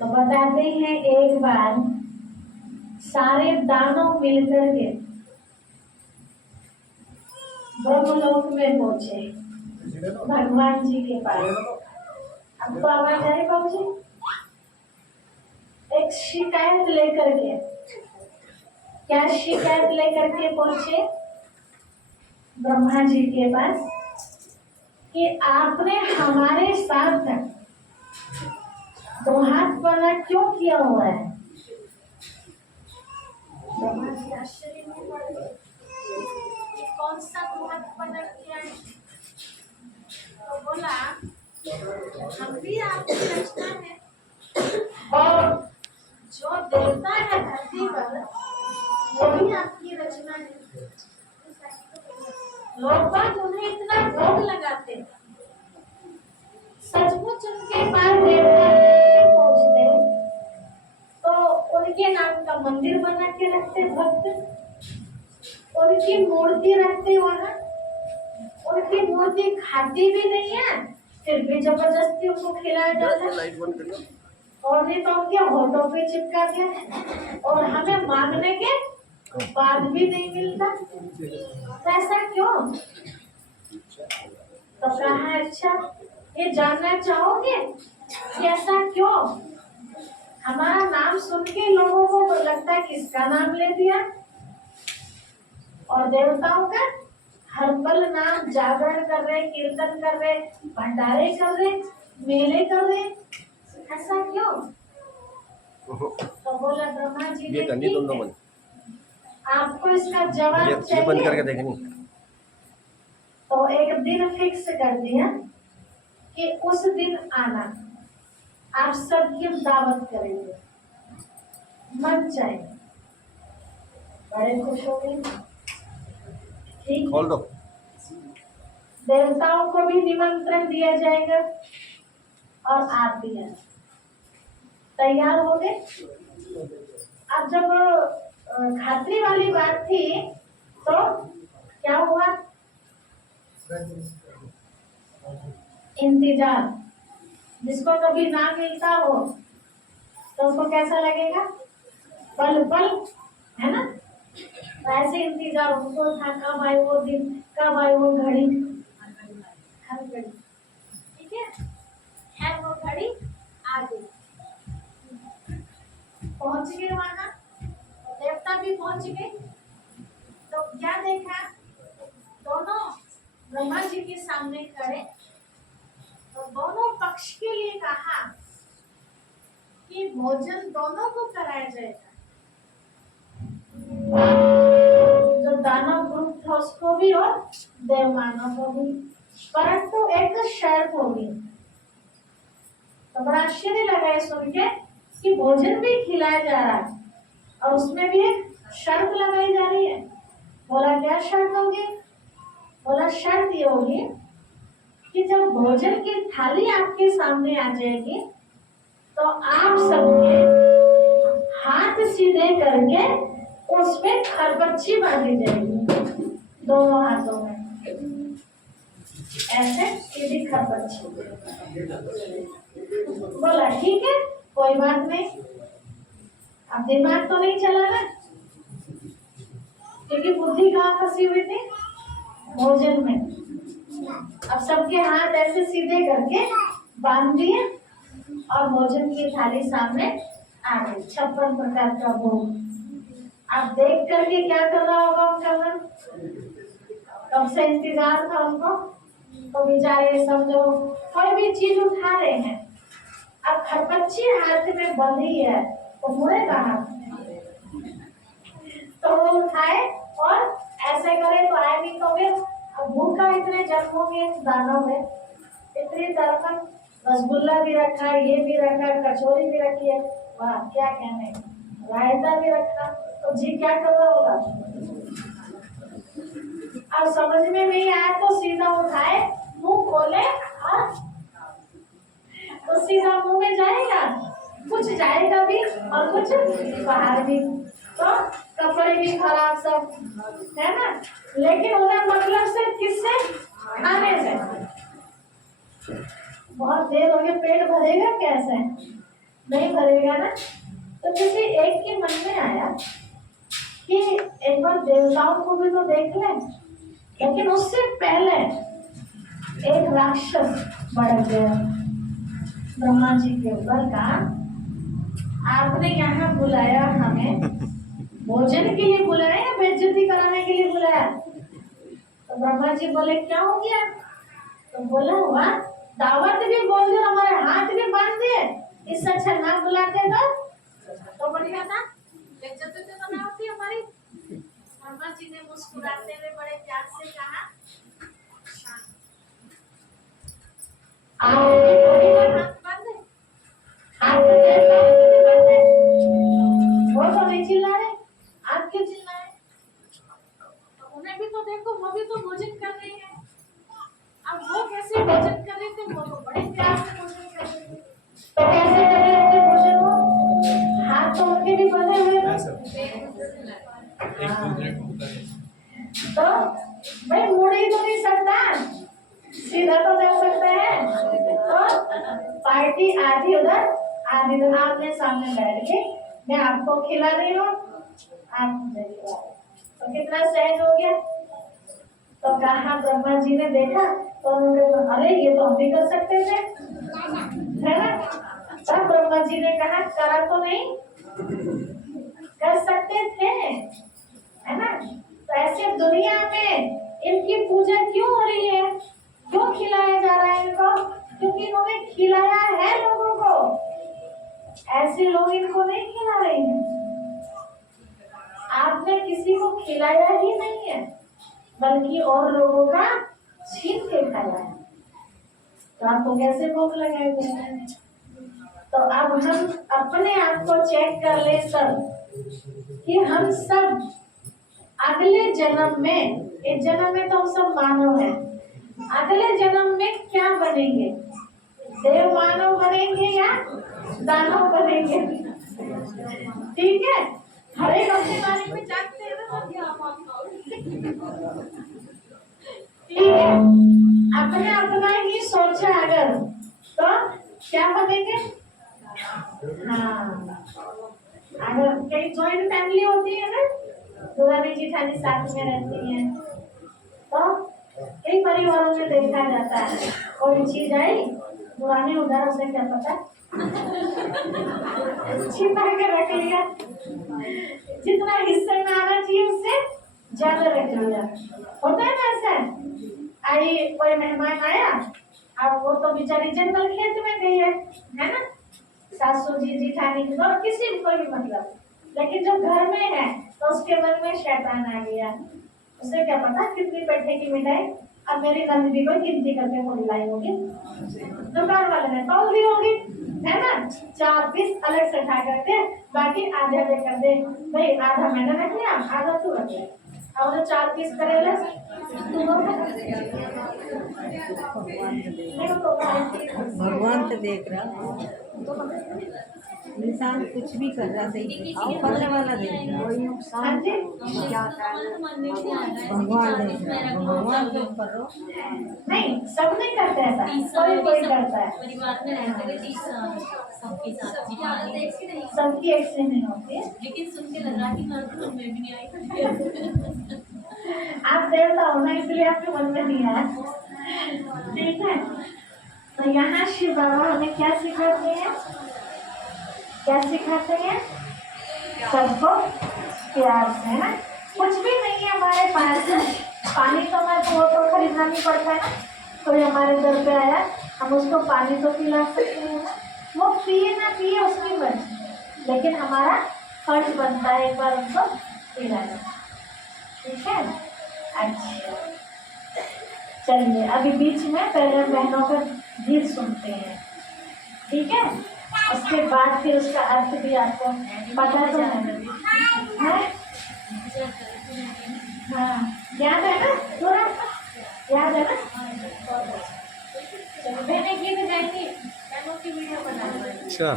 तो बताते हैं एक बार सारे दानव मिलकर के ब्रह्मलोक में पहुंचे भगवान जी के पास। अब तो आवाज आ रही बाबू जी? एक शिकायत लेकर के, क्या शिकायत लेकर के पहुंचे ब्रह्मा जी के पास कि आपने हमारे साथ दो हाथ बना क्यों किया हुआ है। ब्रह्मा जी आश्चर्य में पड़ गए कि कौन सा दो हाथ बना किया है। तो बोला हम भी आपकी रचना है और जो देवता है धरती पर वो भी आपकी रचना है। लोग बात उन्हें इतना भोग लगाते, सचमुच उनके पास देवता पहुंचते तो उनके नाम का मंदिर बना के रखते, भक्त उनकी मूर्ति रखते वहां, उनकी मूर्ति खाती भी नहीं है फिर भी जबरदस्ती उनको खिलाया जाता है और नहीं तो उनके होठों पे चिपका दिया और हमें मांगने के बाद भी नहीं मिलता। तो ऐसा क्यों? तो कहा अच्छा ये जानना चाहोगे कि ऐसा क्यों? हमारा नाम सुन के लोगों को तो लगता है किसका नाम ले दिया, और देवताओं का हर पल नाम जागरण कर रहे, कीर्तन कर रहे, भंडारे कर रहे, मेले कर रहे, ऐसा क्यों? तो बोला ब्रह्मा जी ने आपको इसका जवाब चाहिए बंद करके देखनी। तो एक दिन फिक्स कर दिया कि उस दिन आना, आप सबकी दावत करेंगे, मत जाए। बड़े खुश हो गए। ठीक, खोल दो। देवताओं को भी निमंत्रण दिया जाएगा और आप भी हैं। तैयार हो गए। अब जब खातरी वाली बात थी तो क्या हुआ? इंतजार। जिसको कभी ना मिलता हो तो उसको कैसा लगेगा? पल पल, है ना? ऐसे इंतजार उनको था, कब आए वो दिन, कब आए वो घड़ी, हर घड़ी। ठीक है वो घड़ी आ गई। पहुंच गए वहां, देवता भी पहुंच गए। तो क्या देखा? दोनों ब्रह्मा जी के सामने खड़े तो दोनों पक्ष के लिए कहा कि भोजन दोनों को कराया जाएगा। जो दानव ग्रुप था उसको भी और देवमानव को भी, परंतु एक शर्त होगी। तो बड़ा आश्चर्य लगा ये सुन के कि भोजन भी खिलाया जा रहा है और उसमें भी एक शर्त लगाई जा रही है। बोला क्या शर्त होगी? बोला शर्त ये होगी कि जब भोजन की थाली आपके सामने आ जाएगी तो आप सबके हाथ सीधे करके उसमें खरबच्ची बांधी जाएगी, दोनों हाथों में ऐसे सीधी खरबच्ची। बोला ठीक है, कोई बात नहीं। अब दिमाग तो नहीं चला ना, क्योंकि बुद्धि कहाँ फंसी हुई थी? भोजन में। अब सबके हाथ ऐसे सीधे करके बांध दिए और भोजन की थाली सामने आ गई, 56 प्रकार का भोग। आप देख करके क्या कर रहा होगा उनका मन? कब से इंतजार था उनको। तो बेचारे समझो कोई भी चीज उठा रहे हैं, अब खरपच्ची हाथ में बंधी है तो मुड़े कहाँ? तो वो उठाए और ऐसे करे तो आए नहीं। तो फिर अब भूखा इतने जन्मों के दानों में इतनी तरफ रसगुल्ला भी रखा है, ये भी रखा है, कचौरी भी रखी है, वाह क्या कहने, रायता भी रखा। तो जी क्या कर रहा होगा? अब समझ में नहीं आया तो सीधा उठाए, मुंह खोले और तो सीधा मुंह में जाएगा, कुछ जाएगा भी और कुछ बाहर भी। तो कपड़े भी खराब सब, है ना? लेकिन उन्हें मतलब से किससे? खाने से। बहुत देर हो गई, पेट भरेगा कैसे? नहीं भरेगा ना। तो किसी एक के मन में आया कि एक बार देवताओं को भी तो देख लें, लेकिन उससे पहले एक राक्षस बढ़ गया ब्रह्मा जी के ऊपर। कहा आपने यहाँ बुलाया हमें भोजन के लिए बुलाया या बेइज्जती कराने के लिए बुलाया? तो ब्रह्मा जी बोले क्या हो गया? तो बोला हुआ दावत भी बोल दो, हमारे हाथ भी बांध दिए, इससे अच्छा ना बुलाते तो बढ़िया था। बेइज्जती तो ना होती हमारी। ब्रह्मा जी ने मुस्कुराते हुए बड़े प्यार से कहा हाथ बांधे, हाथ बांधे। वो तो नहीं चिल्ला रहे, आप क्यों चिल्ला रहे? उन्हें भी तो देखो, वो भी तो भोजन कर रही है। अब वो कैसे भोजन कर रहे थे? वो तो बड़े प्यार से भोजन कर रहे थे। तो कैसे कर रहे थे भोजन? वो हाथ तो उनके भी बंधे हुए तो भाई मुड़ ही तो नहीं सकता, सीधा तो जा सकता है। तो पार्टी आधी उधर आधी उधर, आपने सामने बैठ के मैं आपको खिला रही हूँ, आप मुझे खिला रहे, तो कितना सहज हो गया। तो कहा ब्रह्मा जी ने देखा तो उन्होंने अरे ये तो हम भी कर सकते थे, है ना? तब ब्रह्मा जी ने कहा करा तो नहीं, कर सकते थे, है ना? तो ऐसे दुनिया में इनकी पूजा क्यों हो रही है? क्यों खिलाया जा रहा है इनको? क्योंकि इन्होंने खिलाया है लोगों को, ऐसे लोग इनको नहीं खिला रहे हैं। आपने किसी को खिलाया ही नहीं है, बल्कि और लोगों का छीन के खाया है, तो आपको कैसे भूख लगाएगा? तो अब हम अपने आप को चेक कर ले सब कि हम सब अगले जन्म में, इस जन्म में तो हम सब मानव हैं, अगले जन्म में क्या बनेंगे? देव मानव बनेंगे या दानव बनेंगे? ठीक है, हर एक अपने बारे में जानते हैं ना। ठीक है, अपने अपना ही सोचा अगर तो क्या बनेंगे? हाँ, अगर कई जॉइंट फैमिली होती है ना, दुरानी जेठानी साथ में रहती है, तो कई परिवारों में देखा जाता है कोई चीज आई पुरानी उधर, उसे क्या पता छिपा के रख लिया, जितना हिस्से में आना चाहिए उससे ज्यादा रख लिया। होता है ना ऐसा? आई कोई मेहमान आया, अब वो तो बेचारी जंगल खेत में गई है ना? सासू जी जेठानी जी और किसी को भी मतलब, लेकिन जो घर में है तो उसके मन में शैतान आ गया, उसे क्या पता कितनी पेठे की मिठाई अब मेरी नंदी को गिनती करके थोड़ी लाई होगी, दुकान वाले ने तौल दी होगी, है ना? 4 पीस अलग से उठा करके बाकी आधे आधे कर दे, भाई आधा मैंने रख लिया आधा तू रख ले, और जो 4 पीस करेला भगवान तो देख रहा, इंसान कुछ भी कर रहा सही, करने वाला देख रहा, कोई नुकसान क्या भगवान देख रहा, भगवान जो करो नहीं, सब नहीं करते ऐसा, कोई कोई करता है। परिवार में रहते हुए सबके साथ सबकी एक से नहीं होती है, लेकिन सुन के लग रहा कि मैं भी नहीं आई। आप देवता हो ना, इसलिए आपके मन में नहीं आया। ठीक है, तो यहाँ शिव बाबा हमें क्या सिखाते हैं? क्या सिखाते हैं? सबको प्यार से, है ना? कुछ भी नहीं है हमारे पास, पानी तो हमारे को तो खरीदना नहीं पड़ता है ना, कोई हमारे घर पे आया हम उसको पानी तो पिला सकते हैं ना, वो पिए ना पिए उसकी मर्जी, लेकिन हमारा फर्ज बनता है एक बार उनको पिलाना। ठीक है, अच्छा चलिए अभी बीच में पहले बहनों का गीत सुनते हैं, ठीक है? उसके बाद फिर उसका अर्थ भी आपको पता तो है? हाँ, याद है ना? थोड़ा याद है ना? चलो बहनें गीत गाएंगी, बहनों की वीडियो बना। अच्छा।